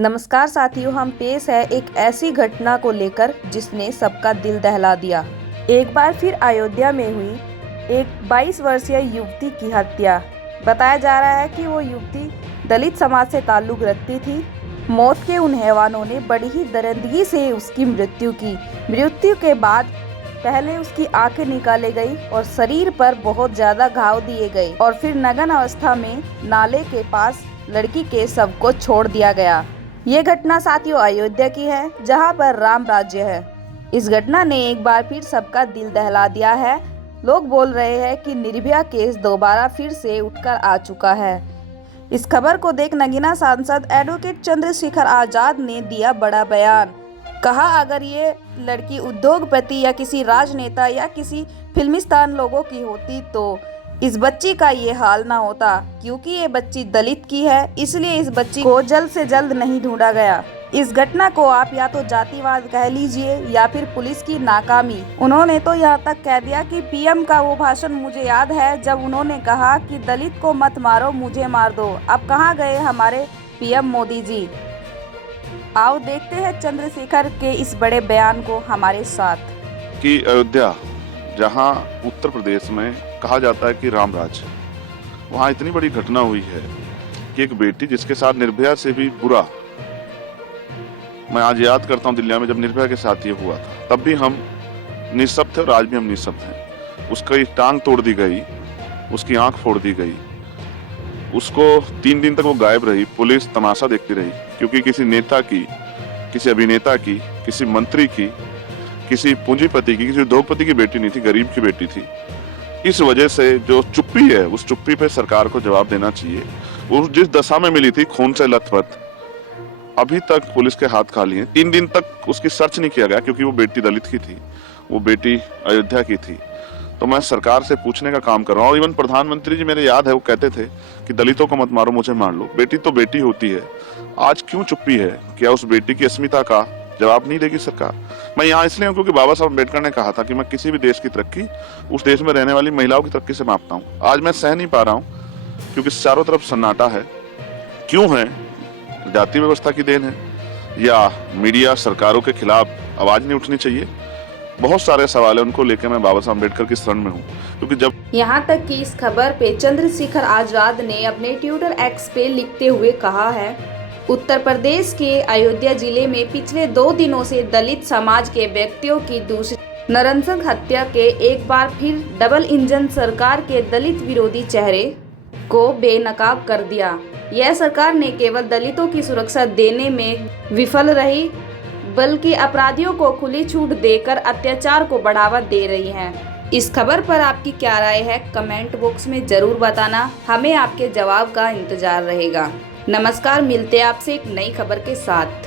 नमस्कार साथियों, हम पेश है एक ऐसी घटना को लेकर जिसने सबका दिल दहला दिया। एक बार फिर अयोध्या में हुई एक 22 वर्षीय युवती की हत्या। बताया जा रहा है कि वो युवती दलित समाज से ताल्लुक़ रखती थी। मौत के उन हैवानों ने बड़ी ही दरिंदगी से उसकी मृत्यु की। मृत्यु के बाद पहले उसकी आंखें निकाली गई और शरीर पर बहुत ज़्यादा घाव दिए गए और फिर नग्न अवस्था में नाले के पास लड़की के शव को छोड़ दिया गया। ये घटना साथियों अयोध्या की है, जहां पर राम राज्य है। इस घटना ने एक बार फिर सबका दिल दहला दिया है। लोग बोल रहे हैं कि निर्भया केस दोबारा फिर से उठकर आ चुका है। इस खबर को देख नगीना सांसद एडवोकेट चंद्रशेखर आजाद ने दिया बड़ा बयान। कहा, अगर ये लड़की उद्योगपति या किसी राजनेता या किसी फिल्मिस्तान लोगों की होती तो इस बच्ची का ये हाल ना होता, क्योंकि ये बच्ची दलित की है, इसलिए इस बच्ची को जल्द से जल्द नहीं ढूंढा गया। इस घटना को आप या तो जातिवाद कह लीजिए या फिर पुलिस की नाकामी। उन्होंने तो यहाँ तक कह दिया कि पीएम का वो भाषण मुझे याद है जब उन्होंने कहा कि दलित को मत मारो, मुझे मार दो। अब कहाँ गए हमारे पीएम मोदी जी? आओ देखते हैं चंद्रशेखर के इस बड़े बयान को हमारे साथ। कि अयोध्या, जहां उत्तर प्रदेश में कहा जाता है कि राम राज्य, वहां इतनी बड़ी घटना हुई है कि एक बेटी जिसके साथ निर्भया से भी बुरा, मैं आज याद करता हूं दिल्ली में जब निर्भया के साथ ये हुआ था, तब भी हम निःशब्द थे और आज भी हम निःशब्द हैं। उसकी टांग तोड़ दी गई, उसकी आंख फोड़ दी गई, उसको 3 दिन तक वो गायब रही। पुलिस तमाशा देखती रही, क्योंकि किसी नेता की, किसी अभिनेता की, किसी मंत्री की, किसी पूंजीपति की, किसी उद्योगपति की बेटी नहीं थी, गरीब की बेटी थी। इस वजह से जो चुप्पी है, उस चुप्पी पे सरकार को जवाब देना चाहिए। वो जिस दशा में मिली थी, खून से लथपथ, अभी तक पुलिस के हाथ खाली हैं। 3 दिन तक उसकी सर्च नहीं किया गया, क्योंकि वो बेटी दलित की थी, वो बेटी अयोध्या की थी। तो मैं सरकार से पूछने का काम कर रहा हूँ। इवन प्रधानमंत्री जी, मेरे याद है, वो कहते थे कि दलितों को मत मारो, मुझे मार लो। बेटी तो बेटी होती है। आज क्यों चुप्पी है? क्या उस बेटी की अस्मिता का जवाब नहीं देगी सरकार? मैं यहाँ इसलिए हूँ क्योंकि बाबा साहब अम्बेडकर ने कहा था कि मैं किसी भी देश की तरक्की उस देश में रहने वाली महिलाओं की तरक्की से मापता हूँ। आज मैं सह नहीं पा रहा हूँ, क्योंकि चारों तरफ सन्नाटा है। क्यों है? जाति व्यवस्था की देन है, या मीडिया सरकारों के खिलाफ आवाज नहीं उठनी चाहिए? बहुत सारे सवाल है, उनको लेकर मैं बाबा साहब अम्बेडकर की शरण में हूँ। क्योंकि जब यहाँ तक कि इस खबर पे चंद्रशेखर आजाद ने अपने ट्विटर एक्स पे लिखते हुए कहा है, उत्तर प्रदेश के अयोध्या जिले में पिछले 2 दिनों से दलित समाज के व्यक्तियों की दूसरी नरंसक हत्या के एक बार फिर डबल इंजन सरकार के दलित विरोधी चेहरे को बेनकाब कर दिया। यह सरकार न केवल दलितों की सुरक्षा देने में विफल रही, बल्कि अपराधियों को खुली छूट देकर अत्याचार को बढ़ावा दे रही है। इस खबर पर आपकी क्या राय है? कमेंट बॉक्स में जरूर बताना, हमें आपके जवाब का इंतजार रहेगा। नमस्कार, मिलते हैं आपसे एक नई खबर के साथ।